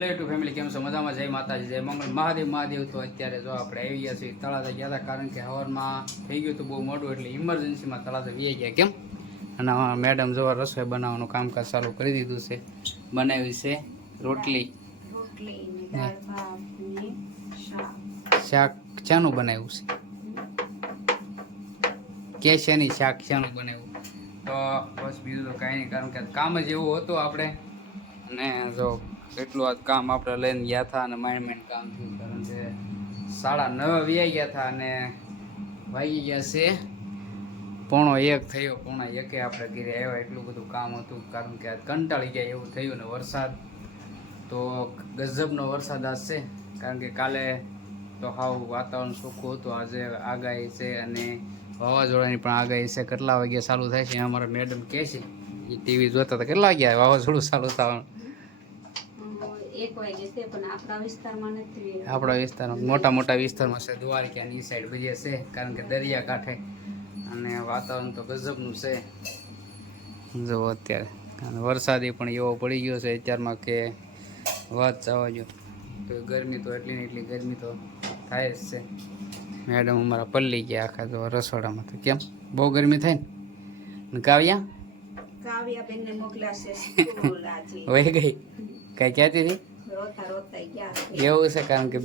Two family કેમ છો? મજામાં? જય માતાજી, જય મંગળ મહાદેવ. મહાદેવ તો અત્યારે જો આપણે આવી ગયા છીએ તળાજા ગયા હતા, કારણ કે હવારમાં થઈ ગયું હતું બહુ મોડું, એટલે ઇમરજન્સીમાં તળાજા વી ગયા. કેમ? અને મેડમ જો રસોઈ બનાવવાનું કામકાજ ચાલુ કરી દીધું છે. બનાવી છે રોટલી, શાક. શાનું બનાવ્યું છે? કે શેની શાક શાનું બનાવ્યું? તો બસ બીજું તો કાંઈ નહીં, કારણ કે કામ જ એવું હતું આપણે. અને જો એટલું આ કામ આપણે લઈને ગયા હતા અને માઇન્ડ કામ થયું, કારણ કે 9:30 વ્યાઈ ગયા હતા અને વાગી ગયા છે 1:45 થયો. 1:45 આપણે ઘરે આવ્યા. એટલું બધું કામ હતું, કારણ કે આજ કંટાળી ગયા એવું થયું. ને વરસાદ તો ગજબનો વરસાદ આજ છે, કારણ કે કાલે તો હાવ વાતાવરણ ચોખ્ખું હતું. આજે આગાહી છે અને વાવાઝોડાની પણ આગાહી છે. કેટલા વાગ્યા ચાલુ થાય છે અમારા મેડમ કહે છે, એ ટીવી જોતા હતા. કેટલા વાગ્યા વાવાઝોડું ચાલુ થવાનું? 1 વાગે છે, પણ આપણા વિસ્તારમાં નથી. આપણા વિસ્તારમાં મોટા મોટા વિસ્તારમાં છે, દ્વારકા ની સાઈડ બધી છે, કારણ કે દરિયા કાંઠે. અને વાતાવરણ તો ગજબનું છે જો અત્યારે. અને વરસાદી પણ એવો પડી ગયો છે અત્યારમાં કે વાત જવા જો. તો ગરમી તો એટલી ને એટલી ગરમી તો થાય જ છે. મેડમ અમારા પલ્લી ગયા આખા જો રસોડામાં. તો કેમ બહુ ગરમી થાય ને? કાવ્યા બેનને મોકલ્યા છે સ્કૂલ આજે. વહી ગઈ કઈ કહેતી હતી? રોતા રોતા ગયા. એવું છે, કારણ કે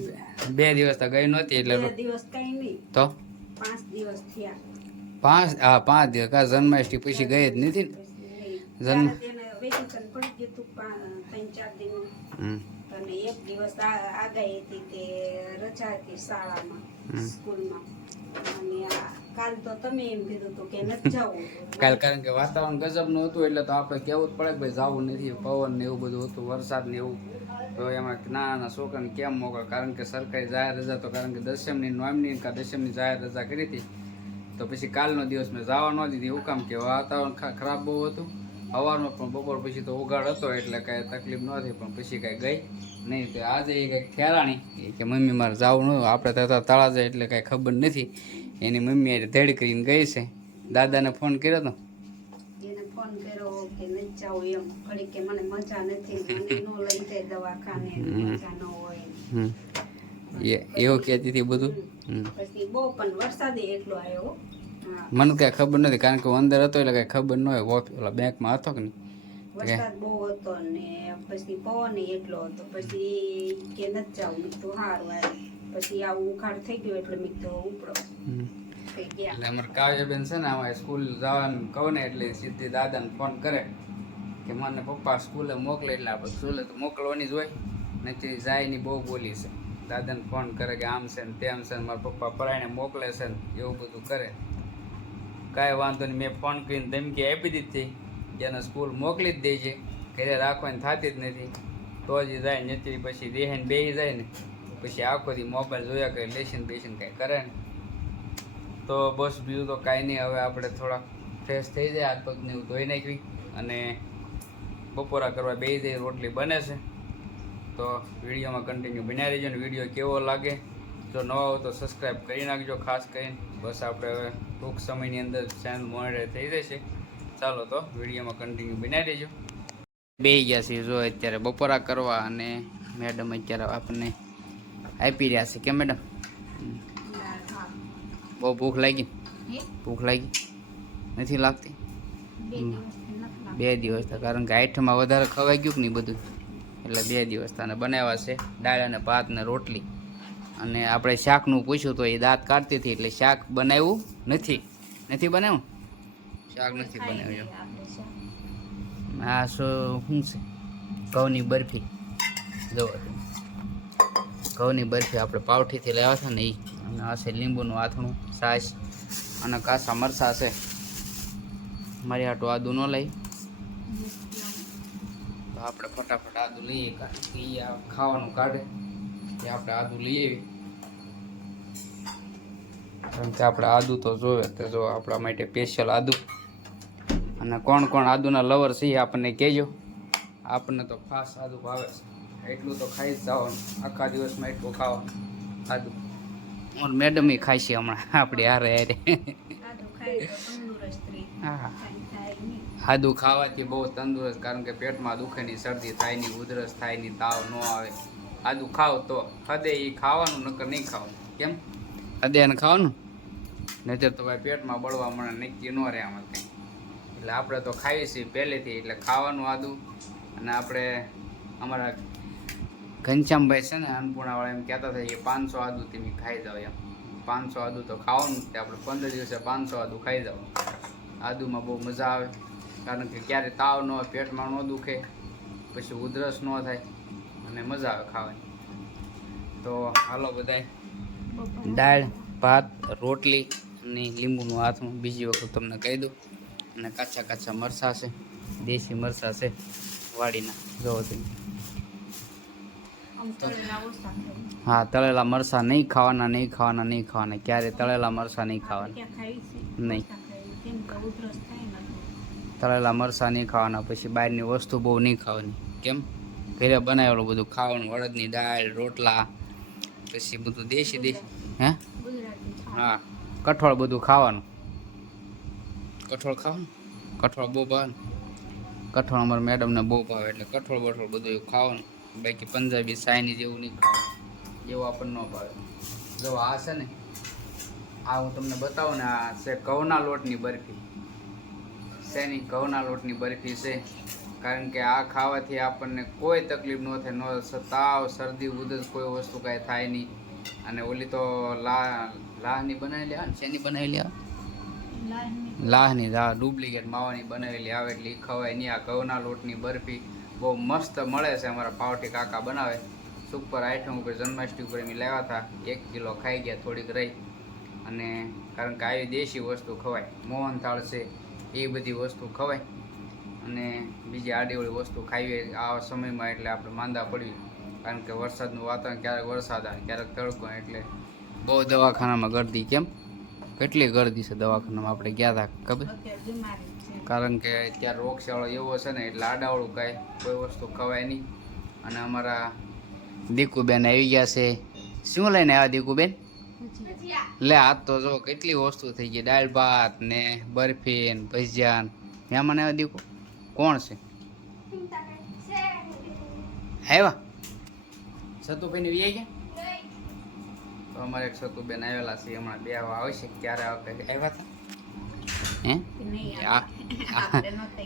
2 દિવસ તો ગઈ નહોતી, એટલે 2 દિવસ કઈ નહીં, તો 5 દિવસ થયા. 5 દિવસ કા જન્માષ્ટમી પછી ગઈ જ નથી ને? જન્મ વેકેશન પડી ગયું હતું 3-4 દિન, અને 1 દિવસ આગાહી હતી કે રજા હતી શાળામાં, સ્કૂલમાં. અને કાલ તો તમે એમ કીધું હતું કે નથી જવું કાલ, કારણ કે વાતાવરણ ગજબનું હતું. એટલે તો આપણે કહેવું જ પડે કે ભાઈ જવું નથી. પવન ને એવું બધું હતું, વરસાદ ને એવું. તો એમાં નાના છોકરાને કેમ મોકલે? કારણ કે સરકારી જાહેર રજા તો, કારણ કે દશમની નોમની કા દશમની જાહેર રજા કરી હતી. તો પછી કાલનો દિવસ મેં જવા ન દીધી. એવું કામ કે વાતાવરણ ખરાબ બહુ હતું. સવારમાં પણ બપોર પછી તો ઉગાડ હતો, એટલે કાંઈ તકલીફ ન હતી. પણ પછી કાંઈ ગઈ નહીં. તો આજે એ કંઈક ઠેરાણી કે મમ્મી મારે જવું ન. આપણે તો તળાજા એટલે કાંઈ ખબર નથી. એની મમ્મી ધેડ કરીને ગઈ છે. દાદાને ફોન કર્યો હતો, એને ફોન કર્યો કે નથી જાવ એમ. ઘડી કે મને મજા નથી, મને નો લઈ જાય દવાખાને, મજા ન હોય એવું કહેતી હતી બધું. પછી બહુ પણ વરસાદ એટલો આવ્યો. મને કઈ ખબર નથી, કારણ કે અંદર હતો એટલે કઈ ખબર ન હોય. ઓલા બેંકમાં હતો કે નહીં? વરસાદ બહુ હતો ને પછી પવન એટલો હતો. પછી કે નથી જાવ. મેં તો સારું આવ્યું. પછી આવું ઉખાડ થઈ ગયો એટલે મેં તો ઉપડો થઈ ગયા. એટલે અમારે કાવ્યાબેન છે ને, અમારે સ્કૂલ જવાનું કહું ને એટલે સીધી દાદાને ફોન કરે કે મને પપ્પા સ્કૂલે મોકલે. એટલે આપણે સ્કૂલે તો મોકલવાની જ હોય, નથી જાય ની બહુ બોલી છે. દાદાને ફોન કરે કે આમ છે ને તેમ છે ને, મારા પપ્પા પરાયણે મોકલે છે ને એવું બધું કરે. કાંઈ વાંધો નહીં, મેં ફોન કરીને ધમકી આપી દીધી કે એને સ્કૂલ મોકલી જ દે છે, ઘરે રાખવાની થતી જ નથી. તો જ જાય, નથી પછી રેહીને બેસી જાય ને પછી આખો દી મોબાઈલ જોયા કરે, લેશન બેસીને કાંઈ કરે ને. તો બસ બીજું તો કાંઈ નહીં. હવે આપણે થોડાક ફ્રેશ થઈ જાય, હાથ પગને એવું ધોઈ નાખવી અને બપોરા કરવા બેસી જાય. રોટલી બને છે, તો વિડીયોમાં કન્ટિન્યુ બન્યા રહીજો. ને વિડીયો કેવો લાગે, જો નવા હોય તો સબસ્ક્રાઈબ કરી નાખજો ખાસ કરીને. બસ આપણે હવે ટૂંક સમયની અંદર ચેનલ મોનિટાઈઝ થઈ જશે. ચાલો તો વિડીયોમાં કન્ટિન્યુ બન્યા રહીજો. બેસી ગયા છીએ જો અત્યારે બપોરા કરવા, અને મેડમ અત્યારે આપણને આપી રહ્યા છે. કેમ મેડમ? બહુ ભૂખ લાગી? ભૂખ લાગી નથી લાગતી? 2 દિવસ હતા, કારણ કે 8માં વધારે ખવાઈ ગયું કે નહીં બધું, એટલે 2 દિવસ તને બનાવ્યા છે. દાળ અને ભાત ને રોટલી. અને આપણે શાકનું પૂછ્યું તો એ દાંત કાઢતી હતી, એટલે શાક બનાવ્યું નથી. નથી બનાવ્યું? શાક નથી બનાવ્યું. આ શું છે? ઘઉંની બરફી. જો ઘઉંની બરફી આપણે પાવઠીથી લાવ્યા હતા ને એ. અને આ છે લીંબુનું આથણું, છાશ અને કાસા મરચાં છે. મારી હાટું આદુ ન લઈ તો આપણે ફટાફટ આદુ લઈએ, કારણ કે એ ખાવાનું કાઢે તે આપણે આદુ લઈ આવી. કારણ કે આપણે આદુ તો જોવે. તો જો આપણા માટે સ્પેશિયલ આદુ. અને કોણ કોણ આદુના લવર છે આપણને કહેજો. આપણને તો ખાસ આદુ ભાવે છે, એટલું તો ખાઈ જ જવાનું. આખા દિવસમાં એટલું ખાવાનું આદુ. મેડમ એ ખાય છે હમણાં આપણી હારે હારે. હા આદુ ખાવાથી બહુ તંદુરસ્ત, કારણ કે પેટમાં દુખે નહીં, શરદી થાય નહીં, ઉધરસ થાય નહીં, તાવ ન આવે. આદુ ખાવ તો હદે એ ખાવાનું, નકર નહીં ખાવાનું. કેમ હદે એને ખાવાનું, નહીતર તો ભાઈ પેટમાં બળવા મને નક્કી ન રહે આમાં કંઈ. એટલે આપણે તો ખાઈએ છીએ પહેલેથી, એટલે ખાવાનું આદુ. અને આપણે અમારા ઘનશ્યામભાઈ છે ને અન્નપૂર્ણાવાળા એમ કહેતા હતા કે 500 આદુ તમે ખાઈ જાઓ એમ. 500 આદુ તો ખાવાનું જ, આપણે 15 દિવસે 500 આદુ ખાઈ જાઓ. આદુમાં બહુ મજા આવે, કારણ કે ક્યારે તાવ ન હોય, પેટમાં ન દુખે, પછી ઉધરસ ન થાય અને મજા આવે ખાવાની. તો હાલો બધાય, દાળ ભાત રોટલી અને લીંબુનું હાથમાં બીજી વખત તમને કહી દઉં. અને કાચા કાચા મરચાં છે, દેશી મરચાં છે વાડીના, જોવો તમે. હા, તળેલા મરચાં નહીં ખાવાના, નહીં ખાવાના, નહીં ખાવાના. ક્યારે તળેલા મરચાં નહીં ખાવાના, નહીં તળેલા મરચાં નહીં ખાવાના. પછી બહારની વસ્તુ બહુ નહીં ખાવાની. કેમ ઘરે બનાવેલું બધું ખાવાનું, અડદની દાળ, રોટલા, પછી બધું દેશી હે. હા, કઠોળ બધું ખાવાનું, કઠોળ ખાવાનું. કઠોળ બહુ ભાવે, કઠોળ અમારા મેડમને બહુ ભાવે, એટલે કઠોળ બઠોળ બધું ખાવાનું. બાકી પંજાબી ચાઇનીઝ જેવું નહીં ખાવાનું, જેવું આપણને ન ભાવે. જો આ છે ને, આ હું તમને બતાવું ને, આ છે ઘઉંના લોટની બરફી. શેની? ઘઉંના લોટની બરફી છે. કારણ કે આ ખાવાથી આપણને કોઈ તકલીફ ન થાય, નો તાવ, શરદી, ઉધરસ કોઈ વસ્તુ કાંઈ થાય નહીં. અને ઓલી તો લાહની બનાવેલી આવે ને, શેની બનાવેલી આવે? લાહની, ડુપ્લિકેટ માવાની બનાવેલી આવે, એટલે એ ખવાય નહીં. આ ઘઉંના લોટની બરફી બહુ મસ્ત મળે છે, અમારા પાવટી કાકા બનાવે. સુપર આઈટમ ઉપર જન્માષ્ટમી ઉપર એમ લાવ્યા હતા, 1 કિલો ખાઈ ગયા, થોડીક રહી. અને કારણ કે આવી દેશી વસ્તુ ખવાય, મોહનથાળ છે એ બધી વસ્તુ ખવાય. અને બીજી આડીવળી વસ્તુ ખાઈએ આ સમયમાં, એટલે આપણે માંદા પડવી. કારણ કે વરસાદનું વાતાવરણ, ક્યારેક વરસાદ આવે, ક્યારેક તડકો, એટલે બહુ દવાખાનામાં ગરદી. કેમ કેટલી ગરદી છે દવાખાનામાં, આપણે ગયા હતા ખબર? કારણ કે ત્યાં રોગચાળો એવો છે ને, એટલે આડાવળું કાંઈ કોઈ વસ્તુ ખવાય નહીં. અને અમારા દીકુબેન આવી ગયા છે. શું લઈને આવ્યા દીકુબેન? લે, આ તો જો કેટલી વસ્તુ થઈ ગઈ, દાળ ભાત ને બરફી ને ભજીયા. મહેમાન આવ્યા દીકુ? કોણ છે? આવ્યા સતુભાઈને વી ગયા? તો અમારે એક સતુબેન આવેલા છે, હમણાં બે આવશે. ક્યારે આવ્યા હતા હે?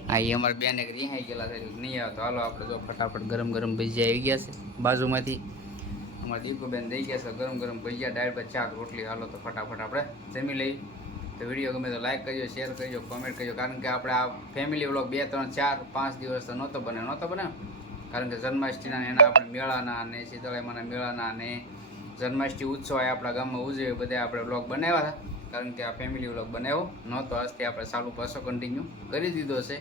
હા, એ અમારે બેન એક રિહાઈ ગયેલા છે, નહીં આવે. તો હાલો આપણે જો ફટાફટ ગરમ ગરમ ભજીયા આવી ગયા છે બાજુમાંથી. અમારા દીકુબેન દઈ ગયા છે ગરમ ગરમ ભજીયા, દાળ ભાત, શાક, રોટલી. હાલો તો ફટાફટ આપણે જમી લઈએ. તો વિડીયો ગમે તો લાઈક કરજો, શેર કરજો, કોમેન્ટ કરજો. કારણ કે આપણે આ ફેમિલી વ્લોગ 2, 3, 4, 5 દિવસ તો નહોતો બને. કારણ કે જન્માષ્ટમીના એના આપણે મેળાના અને શીતળામાના મેળાના અને જન્માષ્ટમી ઉત્સવ આપણા ગામમાં ઉજવે, બધા આપણે વ્લોગ બનાવ્યા હતા. કારણ કે આ ફેમિલી વ્લોગ બનાવ્યો નહોતો, આજથી આપણે ચાલુ પાછો કન્ટિન્યુ કરી દીધો છે.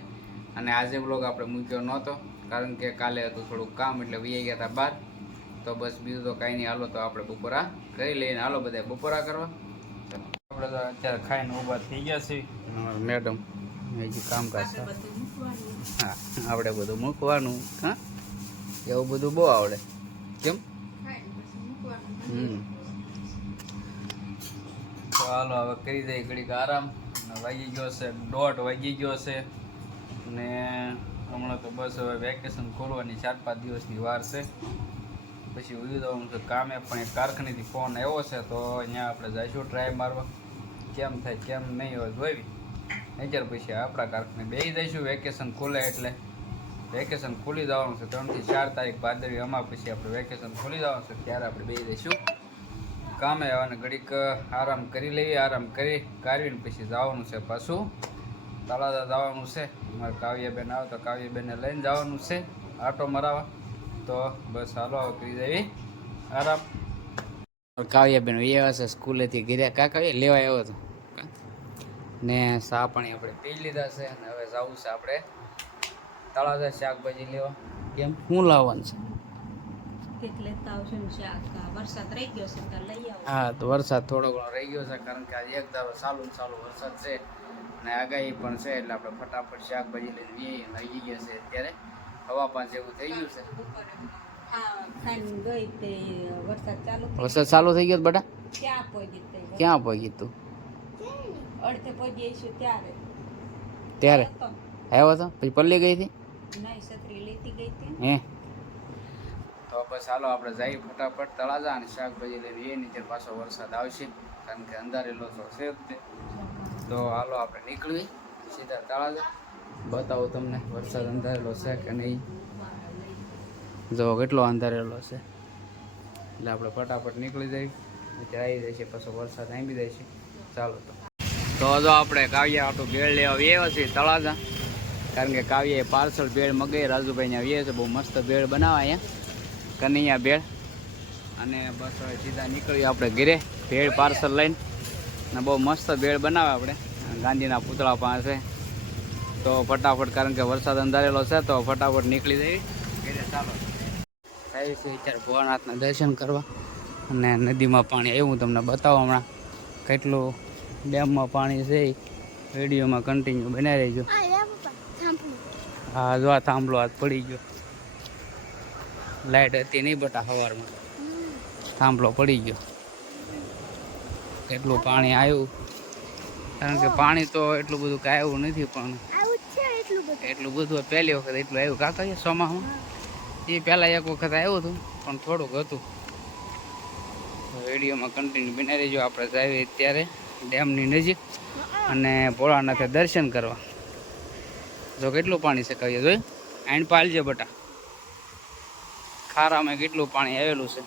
અને આજે વ્લોગ આપણે મૂક્યો નહોતો, કારણ કે કાલે હતું થોડુંક કામ, એટલે વહી ગયા હતા બહાર. તો બસ બીજું તો કાંઈ નહીં. હાલો તો આપણે બપોરા કરી લઈને, હાલો બધા બપોરા કરવા. આપણે તો અત્યારે ખાઈને ઊભા થઈ ગયા છીએ. મેડમ હજી કામકાજ, હા, આપણે બધું મૂકવાનું. હા, એવું બધું બહુ આવડે. કેમ? તો હાલો હવે કરી દઈએ ઘડીક આરામ. વાગી ગયો છે 1:30 વાગી ગયો છે. ને હમણાં તો બસ હવે વેકેશન ખોલવાની 4-5 દિવસની વાર છે, પછી ઉડી જવાનું છે કામે. પણ એક કારખાનેથી ફોન આવ્યો છે, તો અહીંયા આપણે જઈશું ટ્રાય મારવા. કેમ થાય કેમ નહીં હોય જોઈ. નહીંતર પછી આપણા કારખાને બેસી જઈશું. વેકેશન ખુલે એટલે વેકેશન ખુલી જવાનું છે 3 થી 4 તારીખ ભાદરવી અમાર. પછી આપણે વેકેશન ખુલી જવાનું છે, ત્યારે આપણે બેસી જઈશું કામે. આવવાને ઘડીક આરામ કરી લઈએ. આરામ કરી કાઢીને પછી જવાનું છે પાછું તળાજા જવાનું છે. અમારે કાવ્યાબેન આવે તો કાવ્યાબેનને લઈને જવાનું છે આટો મરાવા. તો બસ હાલો હવે કરી દેવી આરામ. કાવ્યાબેન આવ્યા છે સ્કૂલેથી ઘરે. કાકા લેવા આવ્યો હતો ને ચા પાણી આપણે પી લીધા છે. અને હવે જવું છે આપણે તળાજા શાકભાજી લેવા. કેમ શું લાવવાનું છે? હા, તો વરસાદ થોડો ઘણો રહી ગયો છે, કારણ કે આજે એક ધારો ચાલુ વરસાદ છે અને આગાહી પણ છે. એટલે આપણે ફટાફટ શાકભાજી લઈને આવી ગયા છે. અત્યારે હવા 5 જેવું થઈ ગયું છે. વરસાદ ચાલુ થઈ ગયો બેટા? ક્યાં પહોંચી તું? ત્યારે આવ્યો હતો પછી પલ્લી ગઈ હતી નહીં છત્રી લેતી ગઈ હતી હે તો બસ હાલો આપણે જઈએ ફટાફટ તળાજા અને શાકભાજી લઈને એ નીચે પાછો વરસાદ આવશે કારણ કે અંધારેલો તો છે જ તે તો હાલો આપણે નીકળવી સીધા તળાજા બતાવું તમને વરસાદ અંધારેલો છે કે નહીં જો કેટલો અંધારેલો છે એટલે આપણે ફટાફટ નીકળી જઈએ ત્યાં આવી જશે પછી વરસાદ આવી જાય છે ચાલો તો જો આપણે કાવ્યા આટલું ભેળ લેવા આવ્યા છીએ તળાજા કારણ કે કાવ્યાએ પાર્સલ ભેળ મગાવી રાજુભાઈને આવીએ છે બહુ મસ્ત ભેળ બનાવે અહીંયા કનૈયા ભેળ અને બસ હવે સીધા નીકળીએ આપણે ઘરે ભેળ પાર્સલ લઈને અને બહુ મસ્ત ભેળ બનાવે આપણે ગાંધીના પૂતળા પાસે તો ફટાફટ કારણ કે વરસાદ અંધારેલો છે તો ફટાફટ નીકળી જઈએ ઘરે ચાલો થાય છે અત્યારે ભોળાનાથના દર્શન કરવા અને નદીમાં પાણી આવ્યું તમને બતાવો હમણાં કેટલું ડેમમાં પાણી છે વિડીયોમાં કન્ટિન્યુ બનાવી રહીજો હા જો આ થાંભલો હાથ પડી ગયો લાઇટ હતી નહીં બટા સવારમાં થાંભલો પડી ગયો એટલું પાણી આવ્યું કારણ કે પાણી તો એટલું બધું કાંઈ આવ્યું નથી પણ એટલું બધું પહેલી વખત એટલું આવ્યું કાકા સોમામાં એ પહેલાં એક વખત આવ્યું હતું પણ થોડુંક હતું વિડીયોમાં કન્ટિન્યુ બનાવી રહીજો આપણે જઈએ ત્યારે ડેમની નજીક અને ભોળાનાથે દર્શન કરવા જો કેટલું પાણી છે કહીએ જોઈ આઈન પાલજે બટા ખારામાં કેટલું પાણી આવેલું છે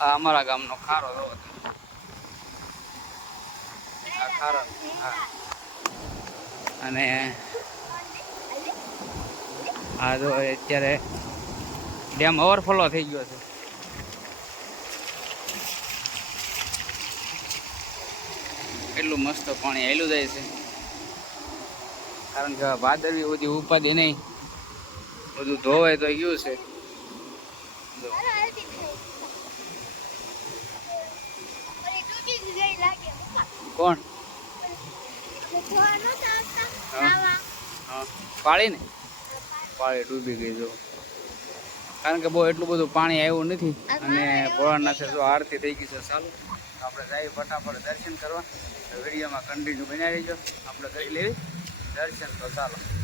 આ અમારા ગામનો ખારો જોવો આ ખારા હા અને આ જો અત્યારે ડેમ ઓવરફ્લો થઈ ગયો છે કેટલું મસ્ત પાણી આવેલું જાય છે કારણ કે ભાદરવી બધી ઉપાધિ નહીં બધું ધોવાય તો ગયું છે કોણ પાળી ને પાળી ડૂબી ગઈ જો કારણ કે બહુ એટલું બધું પાણી આવ્યું નથી અને ભોળાનાથે જો આરતી થઈ ગઈ છે ચાલુ આપણે જઈએ ફટાફટ દર્શન કરવા વિડીયોમાં કન્ટિન્યુ બનાવી રહીજો આપણે કરી લેવી દર્શન તો ચાલો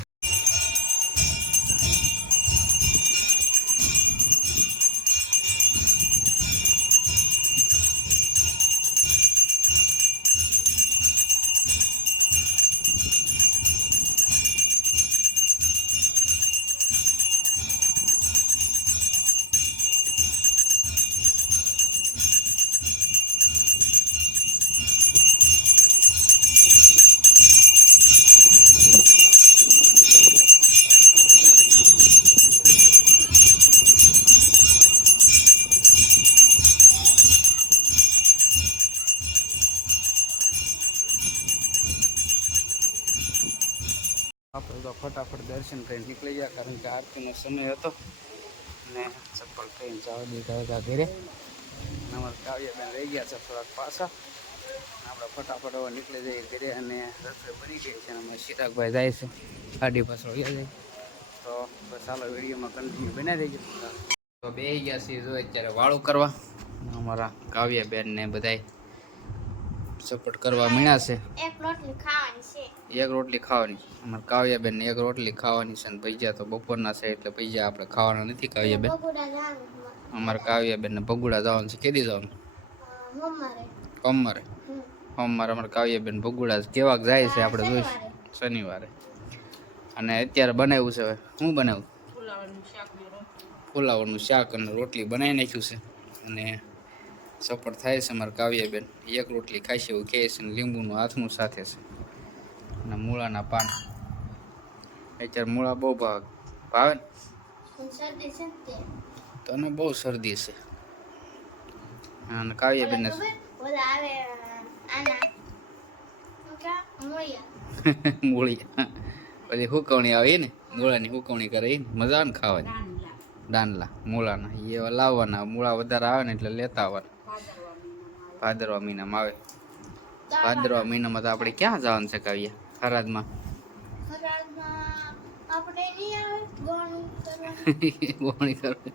આપણે તો ફટાફટ દર્શન કરી નીકળી ગયા કારણ કે આરતીનો સમય હતો અને ચપ્પલ કરીને જવા દીધા હતા ઘરે અમારા કાવ્યાબેન રહી ગયા છે થોડાક પાછા આપણે ફટાફટ હવે નીકળી જઈએ ઘરે અને રસોઈ બની ગઈ છે અમે ચિરાગભાઈ જાય છે ગાડી પાછળ વયા જાય તો બસ ચાલો વિડીયોમાં કન્ટિન્યુ બનાવી દઈએ તો બે ગયા છીએ જો અત્યારે વાળું કરવા અમારા કાવ્યાબેન ને બધાય સપોર્ટ કરવા મીણા છે એક રોટલી ખાવાની અમારે કાવ્યાબેન ને એક રોટલી ખાવાની છે ને ભજીયા તો બપોરના છે એટલે ભજીયા આપણે ખાવાના નથી કાવ્યાબેન અમારે કાવ્યાબેન ને ભગુડા જવાનું છે કેદી જવાનું સોમવારે અમારે કાવ્યાબેન ભગુડા કેવાક જાય છે આપણે જોઈશું શનિવારે અને અત્યારે બનાવ્યું છે હવે શું બનાવ્યું ફુલાવરનું શાક અને રોટલી બનાવી નાખ્યું છે અને સપોર્ટ થાય છે અમારે કાવ્યાબેન એક રોટલી ખાશે એવું કહે છે ને લીંબુનું હાથનું સાથે છે અને મૂળાના પાન અત્યારે મૂળા બહુ ભાવે ને તને બહુ શરદી છે અને કાવ્યાબેન ને મૂળિયા બધી હુકવણી આવે ને મૂળાની હુકવણી કરે ને મજા ને ખાવાની દાંડલા મૂળાના એ લાવવાના મૂળા વધારે આવે ને એટલે લેતા આવવાના ભાદરવા મહિનામાં આવે ભાદરવા મહિનામાં તો આપણે ક્યાં જવાનું છે કાવ્યા ખરાદમાં ગોણી કરવા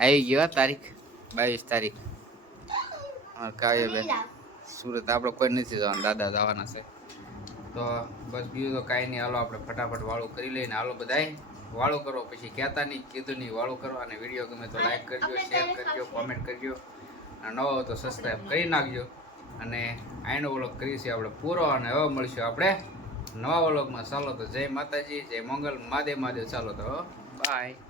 આવી ગયો તારીખ 22 તારીખ કાવ્યાબેન સુરત આપણે કોઈ નથી જવાનું દાદા જવાના છે તો તો બસ બીજું તો કાંઈ નહીં. હાલો આપણે ફટાફટ વાળું કરી લઈને હાલો બધાય વાળું કરો. પછી કહેતા નહીં, કીધું નહીં વાળું કરો. અને વિડીયો ગમે તો લાઈક કરજો, શેર કરજો, કોમેન્ટ કરજો. અને નવો હોય તો સબસ્ક્રાઈબ કરી નાખજો. અને આનો વ્લોગ કરીશું આપણે પૂરો. અને હવે મળશું આપણે નવા વ્લોગમાં. ચાલો તો જય માતાજી, જય મંગલ, મહાદેવ મહાદેવ. ચાલો તો બાય.